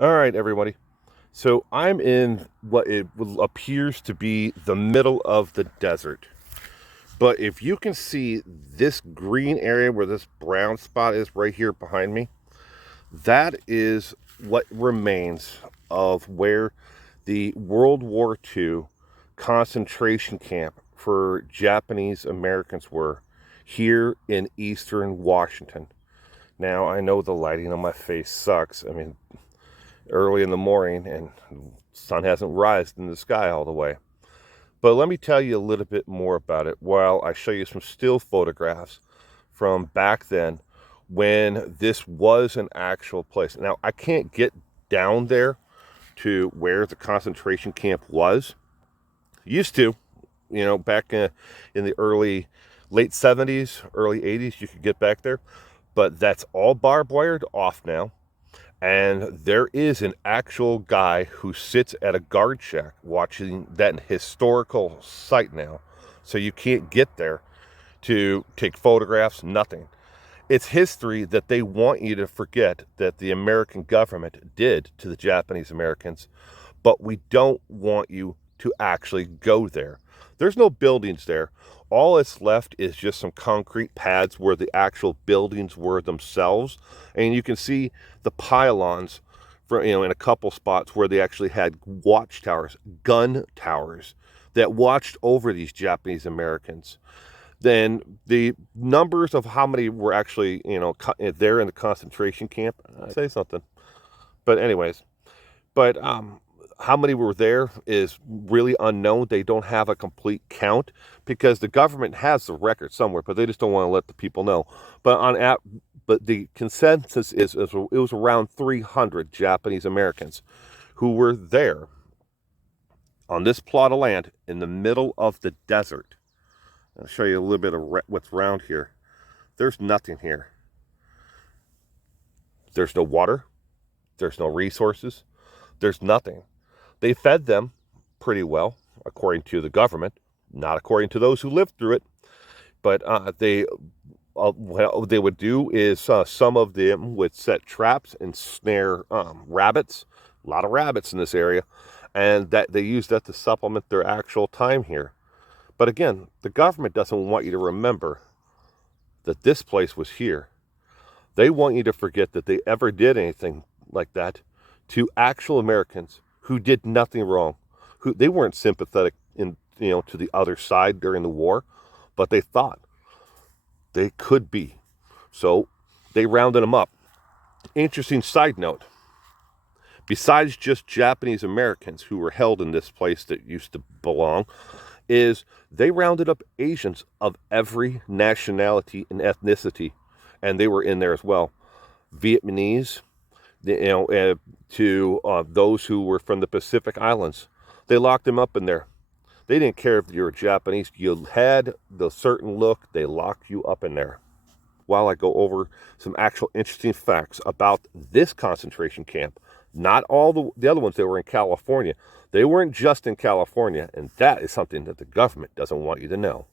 All right, everybody. So I'm in what it appears to be the middle of the desert. But if you can see this green area where this brown spot is right here behind me, that is what remains of where the World War II concentration camp for Japanese Americans were here in eastern Washington. Now, I know the lighting on my face sucks. I mean, early in the morning and sun hasn't risen in the sky all the way. But let me tell you a little bit more about it while I show you some still photographs from back then when this was an actual place. Now, I can't get down there to where the concentration camp was. Used to, back in the late 70s, early 80s, you could get back there. But that's all barbed wired off now. And there is an actual guy who sits at a guard shack watching that historical site now. So you can't get there to take photographs, nothing. It's history that they want you to forget that the American government did to the Japanese Americans, but we don't want you to actually go there. There's no buildings there. All that's left is just some concrete pads where the actual buildings were themselves. And you can see the pylons for, in a couple spots where they actually had watchtowers, gun towers that watched over these Japanese Americans. Then the numbers of how many were actually, there in the concentration camp, I say something. But anyways, but how many were there is really unknown. They don't have a complete count because the government has the record somewhere, but they just don't want to let the people know. But the consensus is it was around 300 Japanese Americans who were there on this plot of land in the middle of the desert. I'll show you a little bit of what's around here. There's nothing here. There's no water. There's no resources. There's nothing. They fed them pretty well, according to the government, not according to those who lived through it. But what they would do is some of them would set traps and snare rabbits, a lot of rabbits in this area, and that they use that to supplement their actual time here. But again, the government doesn't want you to remember that this place was here. They want you to forget that they ever did anything like that to actual Americans who did nothing wrong. Who they weren't sympathetic to the other side during the war, but they thought they could be. So they rounded them up. Interesting side note. Besides just Japanese Americans who were held in this place that used to belong, is they rounded up Asians of every nationality and ethnicity, and they were in there as well. Vietnamese, to those who were from the Pacific Islands. They locked them up in there. They didn't care if you were Japanese. You had the certain look, they locked you up in there. While I go over some actual interesting facts about this concentration camp, not all the other ones that were in California. They weren't just in California, and that is something that the government doesn't want you to know.